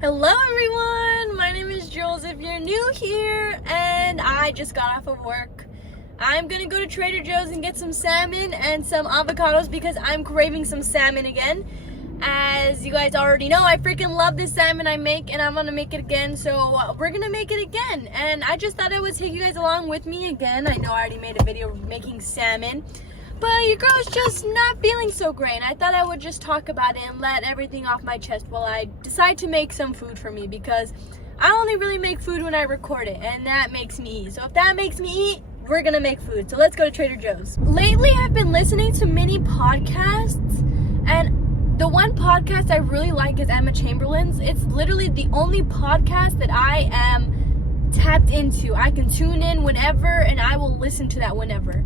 Hello everyone, my name is Jules if you're new here, and I just got off of work. I'm gonna go to Trader Joe's and get some salmon and some avocados because I'm craving some salmon again. As you guys already know, I freaking love this salmon I make, and I'm gonna make it again, so we're gonna make it again. And I just thought I would take you guys along with me again. I know I already made a video making salmon, but your girl's just not feeling so great, and I thought I would just talk about it and let everything off my chest while I decide to make some food for me, because I only really make food when I record it, and that makes me eat. So if that makes me eat, we're gonna make food. So let's go to Trader Joe's. Lately, I've been listening to many podcasts, and the one podcast I really like is Emma Chamberlain's. It's literally the only podcast that I am tapped into. I can tune in whenever, and I will listen to that whenever.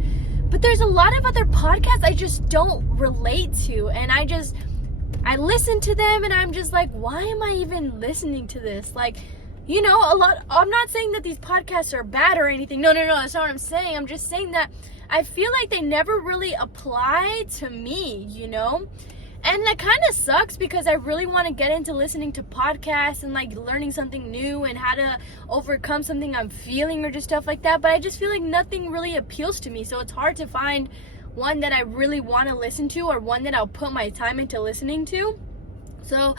But there's a lot of other podcasts I just don't relate to, and I listen to them and I'm just like, why am I even listening to this? Like, you know, I'm not saying that these podcasts are bad or anything. No, that's not what I'm saying. I'm just saying that I feel like they never really apply to me, you know? And that kind of sucks because I really want to get into listening to podcasts and like learning something new and how to overcome something I'm feeling or just stuff like that. But I just feel like nothing really appeals to me. So it's hard to find one that I really want to listen to or one that I'll put my time into listening to. So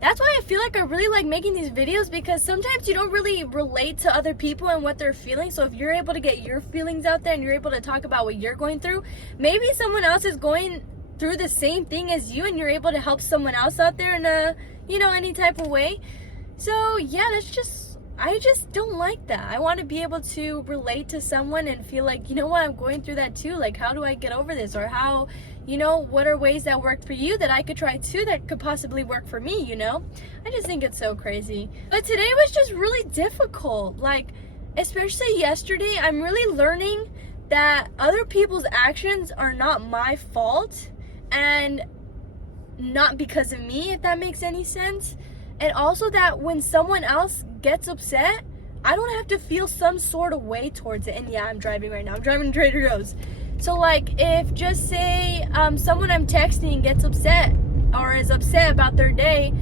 that's why I feel like I really like making these videos, because sometimes you don't really relate to other people and what they're feeling. So if you're able to get your feelings out there and you're able to talk about what you're going through, maybe someone else is going through the same thing as you and you're able to help someone else out there in a, you know, any type of way. So yeah, I just don't like that. I want to be able to relate to someone and feel like, you know what, I'm going through that too. Like, how do I get over this? Or how, you know, what are ways that worked for you that I could try too that could possibly work for me, you know? I just think it's so crazy. But today was just really difficult. Like, especially yesterday, I'm really learning that other people's actions are not my fault. And not because of me, if that makes any sense. And also that when someone else gets upset, I don't have to feel some sort of way towards it. And yeah, I'm driving right now. I'm driving to Trader Joe's. So like, if just say someone I'm texting gets upset or is upset about their day,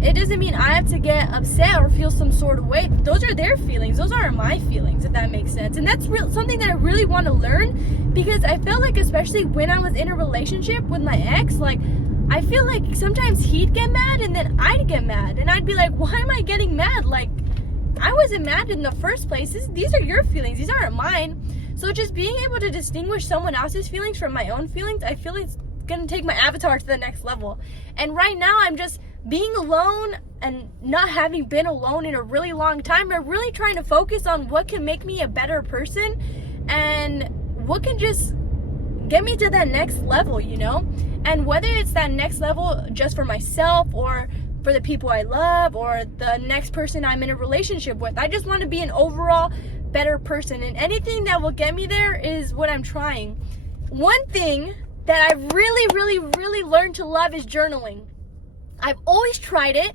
it doesn't mean I have to get upset or feel some sort of way. Those are their feelings. Those aren't my feelings, if that makes sense. And that's something that I really want to learn, because I felt like, especially when I was in a relationship with my ex, like, I feel like sometimes he'd get mad and then I'd get mad. And I'd be like, why am I getting mad? Like, I wasn't mad in the first place. These are your feelings. These aren't mine. So just being able to distinguish someone else's feelings from my own feelings, I feel it's going to take my avatar to the next level. And right now, I'm just being alone and not having been alone in a really long time. I'm really trying to focus on what can make me a better person and what can just get me to that next level, you know? And whether it's that next level just for myself or for the people I love or the next person I'm in a relationship with, I just want to be an overall better person. And anything that will get me there is what I'm trying. One thing that I've really learned to love is journaling. I've always tried it.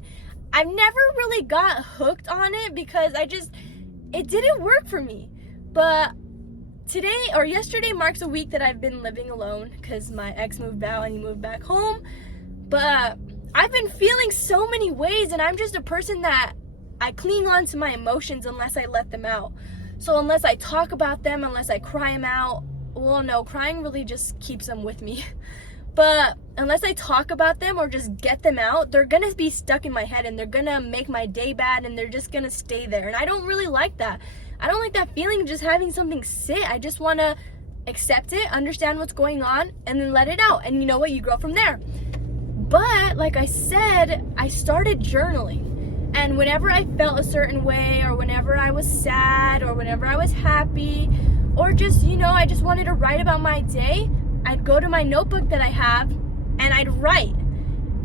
I've never really got hooked on it because it didn't work for me. But today or yesterday marks a week that I've been living alone because my ex moved out and he moved back home. But I've been feeling so many ways, and I'm just a person that I cling on to my emotions unless I let them out. So unless I talk about them, unless I cry them out, well, no, crying really just keeps them with me. But unless I talk about them or just get them out, they're going to be stuck in my head and they're going to make my day bad and they're just going to stay there. And I don't really like that. I don't like that feeling of just having something sit. I just want to accept it, understand what's going on, and then let it out. And you know what? You grow from there. But like I said, I started journaling. And whenever I felt a certain way, or whenever I was sad, or whenever I was happy, or just, you know, I just wanted to write about my day, I'd go to my notebook that I have and I'd write.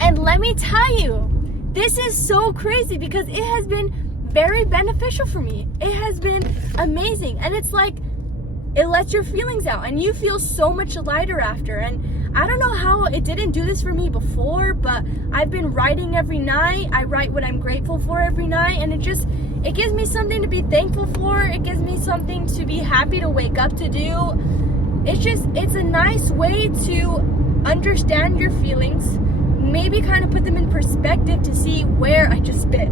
And let me tell you, this is so crazy because it has been very beneficial for me. It has been amazing. And it's like, it lets your feelings out and you feel so much lighter after. And I don't know how it didn't do this for me before, but I've been writing every night. I write what I'm grateful for every night, and it gives me something to be thankful for. It gives me something to be happy to wake up to do. It's a nice way to understand your feelings, maybe kind of put them in perspective to see where I just spit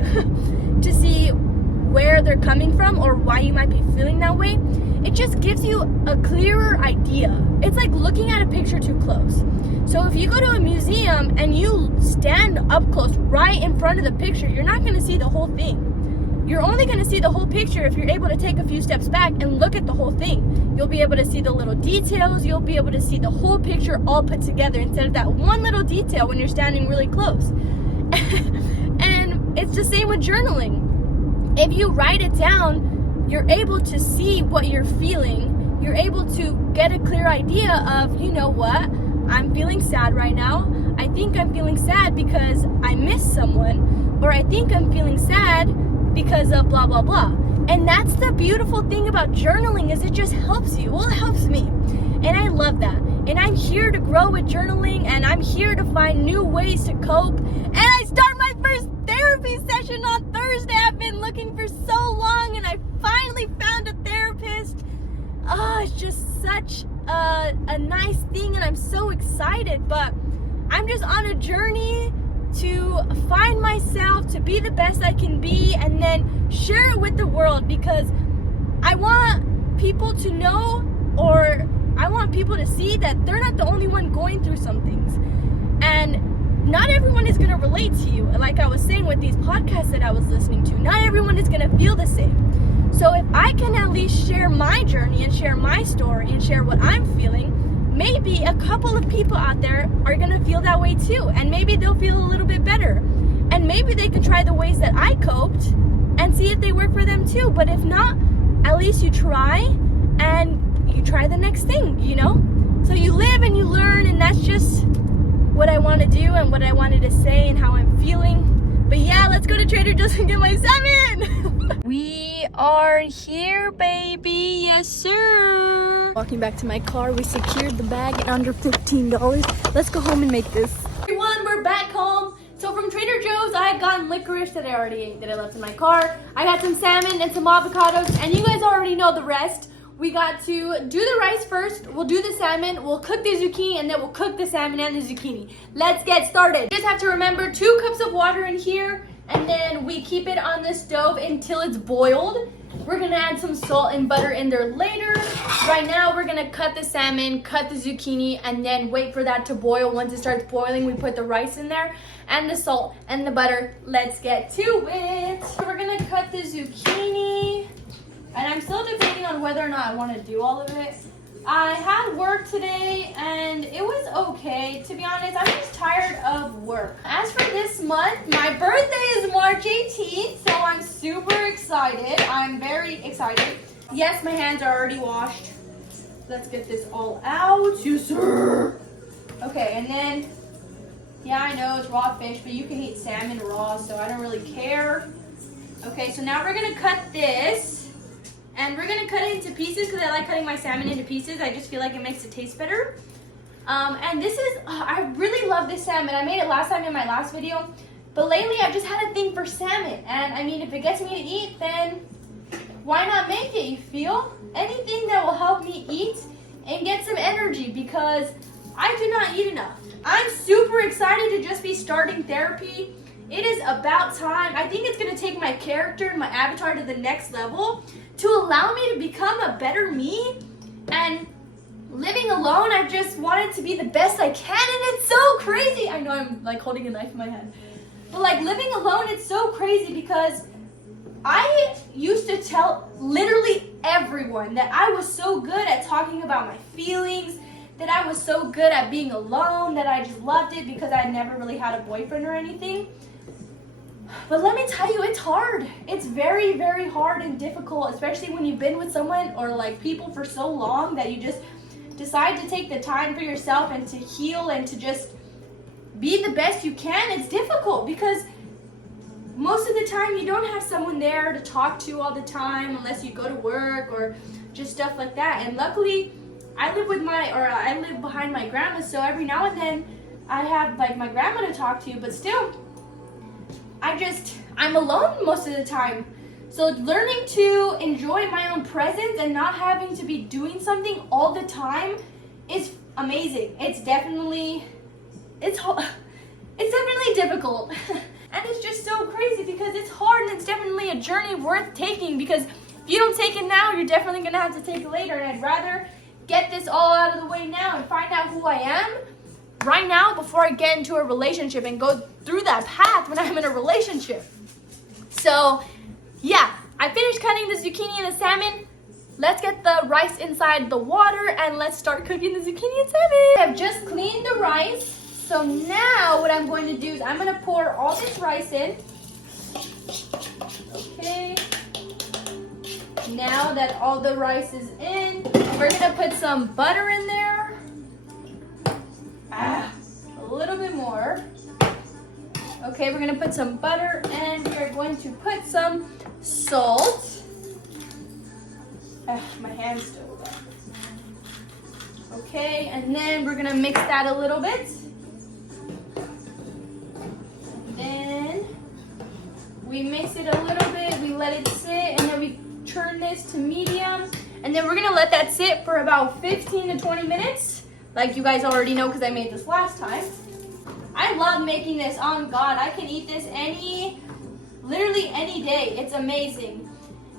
to see where they're coming from or why you might be feeling that way. It just gives you a clearer idea. It's like looking at a picture too close. So if you go to a museum and you stand up close right in front of the picture, you're not going to see the whole thing. You're only going to see the whole picture if you're able to take a few steps back and look at the whole thing. You'll be able to see the little details. You'll be able to see the whole picture all put together instead of that one little detail when you're standing really close. And it's the same with journaling. If you write it down, you're able to see what you're feeling. You're able to get a clear idea of, you know what, I'm feeling sad right now. I think I'm feeling sad because I miss someone, or I think I'm feeling sad because of blah, blah, blah. And that's the beautiful thing about journaling, is it just helps you. Well, it helps me. And I love that. And I'm here to grow with journaling, and I'm here to find new ways to cope. And I start my first therapy session on Thursday. I've been looking for so long, and I finally found a therapist. Oh, it's just such a nice thing, and I'm so excited. But I'm just on a journey to find myself, to be the best I can be, and then share it with the world, because I want people to know, or I want people to see that they're not the only one going through some things. And not everyone is going to relate to you. Like I was saying with these podcasts that I was listening to, not everyone is going to feel the same. So if I can at least share my journey and share my story and share what I'm feeling, maybe a couple of people out there are going to feel that way too. And maybe they'll feel a little bit better. And maybe they can try the ways that I coped and see if they work for them too. But if not, at least you try, and you try the next thing, you know? So you live and you learn, and that's just what I want to do and what I wanted to say and how I'm feeling. But yeah, let's go to Trader Joe's and get my salmon. We are here, baby. Yes, sir. Walking back to my car, we secured the bag at under $15. Let's go home and make this. Everyone, we're back home. So from Trader Joe's, I had gotten licorice that I already ate, that I left in my car. I got some salmon and some avocados, and you guys already know the rest. We got to do the rice first, we'll do the salmon, we'll cook the zucchini, and then we'll cook the salmon and the zucchini. Let's get started. You just have to remember 2 cups of water in here, and then we keep it on the stove until it's boiled. We're gonna add some salt and butter in there later. Right now, we're gonna cut the salmon, cut the zucchini, and then wait for that to boil. Once it starts boiling, we put the rice in there, and the salt and the butter. Let's get to it. So we're gonna cut the zucchini. And I'm still debating on whether or not I want to do all of it. I had work today and it was okay. To be honest, I'm just tired of work. As for this month, my birthday is March 18th, so I'm super excited. I'm very excited. Yes, my hands are already washed. Let's get this all out. Yes, sir. Okay, and then, yeah, I know it's raw fish, but you can eat salmon raw, so I don't really care. Okay, so now we're gonna cut this. And we're gonna cut it into pieces because I like cutting my salmon into pieces. I just feel like it makes it taste better. And this is, I really love this salmon. I made it last time in my last video. But lately I've just had a thing for salmon. And I mean, if it gets me to eat, then why not make it, you feel? Anything that will help me eat and get some energy, because I do not eat enough. I'm super excited to just be starting therapy. It is about time. I think it's gonna take my character and my avatar to the next level to allow me to become a better me. And living alone, I just wanted to be the best I can, and it's so crazy. I know I'm like holding a knife in my hand. But like living alone, it's so crazy because I used to tell literally everyone that I was so good at talking about my feelings, that I was so good at being alone, that I just loved it because I never really had a boyfriend or anything. But let me tell you, it's hard. It's very, very hard and difficult, especially when you've been with someone or like people for so long that you just decide to take the time for yourself and to heal and to just be the best you can. It's difficult because most of the time you don't have someone there to talk to all the time unless you go to work or just stuff like that. And luckily, I live behind my grandma, so every now and then I have like my grandma to talk to, but still, I'm alone most of the time. So learning to enjoy my own presence and not having to be doing something all the time is amazing. It's it's definitely difficult. And it's just so crazy because it's hard and it's definitely a journey worth taking, because if you don't take it now, you're definitely gonna have to take it later. And I'd rather get this all out of the way now and find out who I am right now before I get into a relationship and go through that path when I'm in a relationship. So yeah, I finished cutting the zucchini and the salmon. Let's get the rice inside the water and let's start cooking the zucchini and salmon. I have just cleaned the rice. So now what I'm going to do is I'm going to pour all this rice in. Okay. Now that all the rice is in, we're going to put some butter in there. A little bit more. Okay, we're going to put some butter and we're going to put some salt. My hand's still wet. Okay, and then we're going to mix that a little bit. Then we mix it a little bit, we let it sit, and then we turn this to medium. And then we're gonna let that sit for about 15 to 20 minutes. Like you guys already know because I made this last time. I love making this, on God. I can eat this literally any day. It's amazing.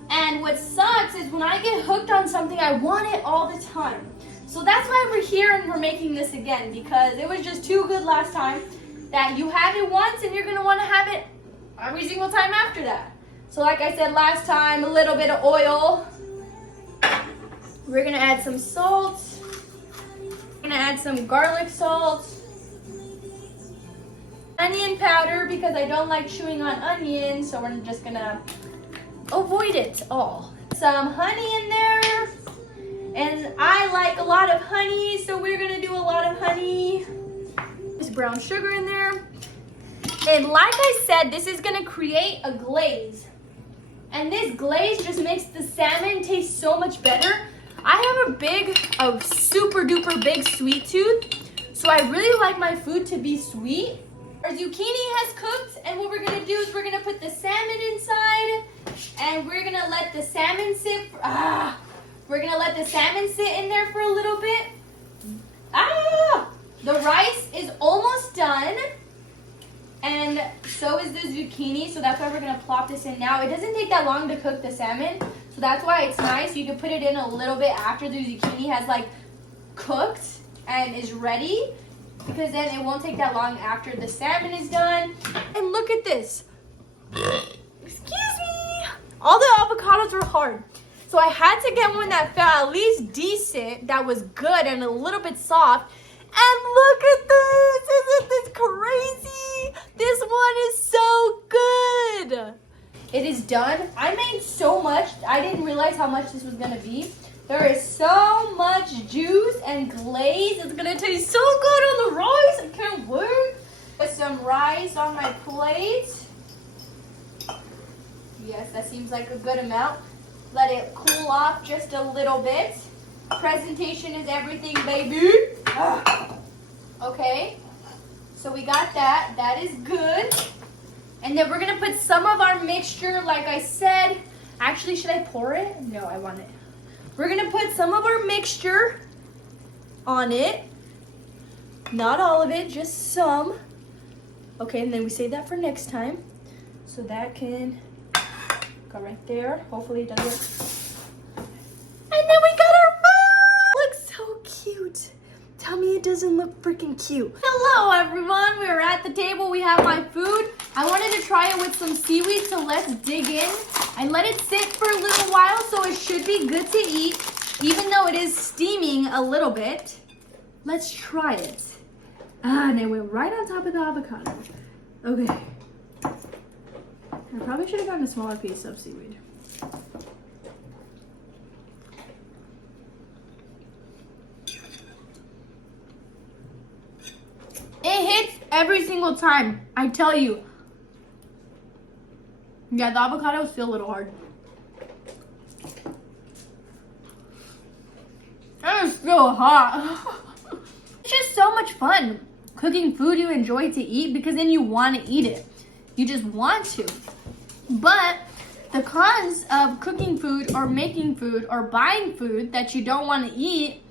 And what sucks is when I get hooked on something, I want it all the time. So that's why we're here and we're making this again, because it was just too good last time that you have it once and you're gonna wanna have it every single time after that. So like I said last time, a little bit of oil. We're gonna add some salt. We're gonna add some garlic salt. Onion powder, because I don't like chewing on onions, so we're just gonna avoid it all. Some honey in there. And I like a lot of honey, so we're gonna do a lot of honey. There's brown sugar in there. And like I said, this is gonna create a glaze. And this glaze just makes the salmon taste so much better. I have a super duper big sweet tooth, so I really like my food to be sweet. Our zucchini has cooked, and what we're gonna do is we're gonna put the salmon inside, and we're gonna let the salmon sit. We're gonna let the salmon sit in there for a little bit. The rice is almost done, and so is the zucchini, so that's why we're gonna plop this in now. It doesn't take that long to cook the salmon, so that's why it's nice. You can put it in a little bit after the zucchini has like cooked and is ready, because then it won't take that long after the salmon is done. And look at this. Excuse me. All the avocados are hard. So I had to get one that felt at least decent, that was good and a little bit soft. And look at this. Isn't this crazy? This one is so good. It is done. I made so much. I didn't realize how much this was going to be. There is so much juice and glaze. It's going to taste so good on the rice. I can't wait. Put some rice on my plate. Yes, that seems like a good amount. Let it cool off just a little bit. Presentation is everything, baby. Okay, so we got that. That is good. And then we're gonna put some of our mixture, like I said. Actually, should I pour it? No, I want it. We're gonna put some of our mixture on it. Not all of it, just some. Okay, and then we save that for next time. So that can go right there. Hopefully it doesn't. And then we got our food! Looks so cute. Tell me it doesn't look freaking cute. Hello everyone, we're at the table. We have my food. I wanted to try it with some seaweed, so let's dig in. I let it sit for a little while, so it should be good to eat, even though it is steaming a little bit. Let's try it. And it went right on top of the avocado. Okay. I probably should have gotten a smaller piece of seaweed. It hits every single time, I tell you. Yeah, the avocados feel a little hard. And it's still hot. It's just so much fun cooking food you enjoy to eat, because then you want to eat it. You just want to. But the cons of cooking food or making food or buying food that you don't want to eat,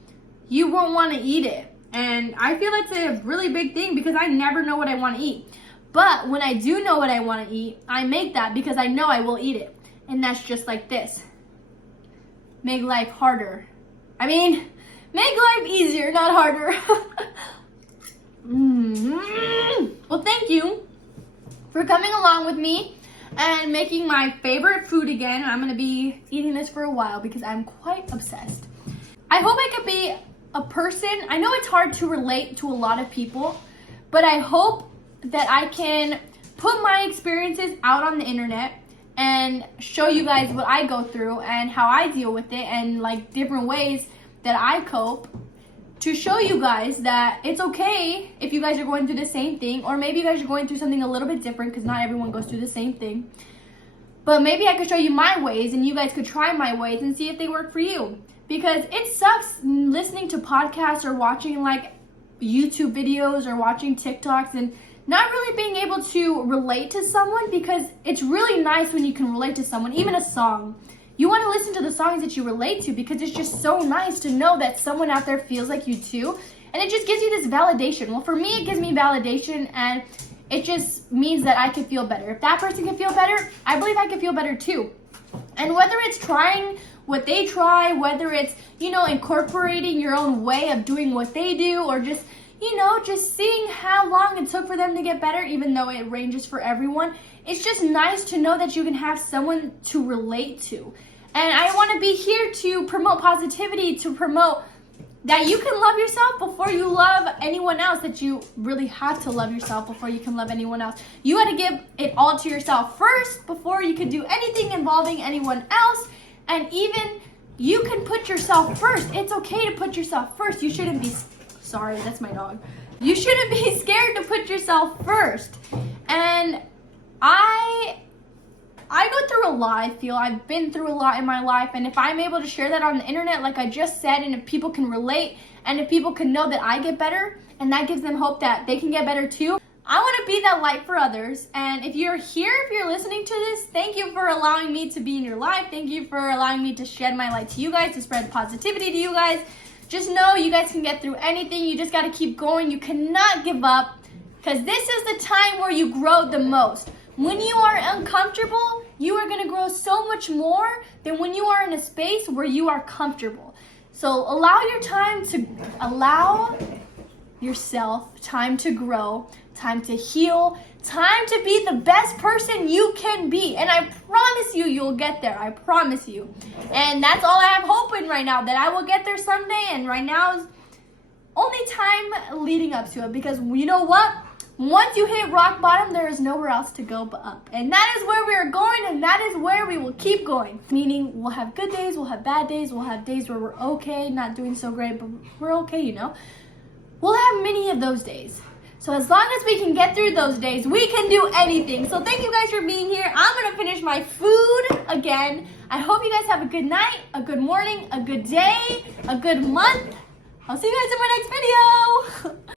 you won't want to eat it. And I feel that's a really big thing because I never know what I want to eat. But when I do know what I want to eat, I make that because I know I will eat it. And that's just like this. Make life harder. I mean, make life easier, not harder. Well, thank you for coming along with me and making my favorite food again. I'm going to be eating this for a while because I'm quite obsessed. I hope I could be a person. I know it's hard to relate to a lot of people, but I hope that I can put my experiences out on the internet and show you guys what I go through and how I deal with it and like different ways that I cope, to show you guys that it's okay if you guys are going through the same thing, or maybe you guys are going through something a little bit different because not everyone goes through the same thing. But maybe I could show you my ways and you guys could try my ways and see if they work for you. Because it sucks listening to podcasts or watching like YouTube videos or watching TikToks and not really being able to relate to someone, because it's really nice when you can relate to someone, even a song. You want to listen to the songs that you relate to because it's just so nice to know that someone out there feels like you too. And it just gives you this validation. Well, for me, it gives me validation, and it just means that I can feel better. If that person can feel better, I believe I can feel better too. And whether it's trying what they try, whether it's, incorporating your own way of doing what they do, or just, just seeing how long it took for them to get better, even though it ranges for everyone. It's just nice to know that you can have someone to relate to. And I want to be here to promote positivity, to promote that you can love yourself before you love anyone else, that you really have to love yourself before you can love anyone else. You got to give it all to yourself first before you can do anything involving anyone else. And even you can put yourself first. It's okay to put yourself first. You shouldn't be, sorry, that's my dog. You shouldn't be scared to put yourself first. And I go through a lot, I feel. I've been through a lot in my life, and if I'm able to share that on the internet, like I just said, and if people can relate, and if people can know that I get better, and that gives them hope that they can get better too, I want to be that light for others. And if you're here, if you're listening to this, thank you for allowing me to be in your life. Thank you for allowing me to shed my light to you guys, to spread positivity to you guys. Just know you guys can get through anything. You just got to keep going. You cannot give up, because this is the time where you grow the most. When you are uncomfortable, you are going to grow so much more than when you are in a space where you are comfortable. So allow yourself time to grow, time to heal, time to be the best person you can be. And I promise you, you'll get there. I promise you. And that's all I have hope in right now, that I will get there someday. And right now is only time leading up to it, because you know what? Once you hit rock bottom, there is nowhere else to go but up. And that is where we are going, and that is where we will keep going. Meaning, we'll have good days, we'll have bad days, we'll have days where we're okay, not doing so great, but we're okay, We'll have many of those days. So as long as we can get through those days, we can do anything. So thank you guys for being here. I'm going to finish my food again. I hope you guys have a good night, a good morning, a good day, a good month. I'll see you guys in my next video.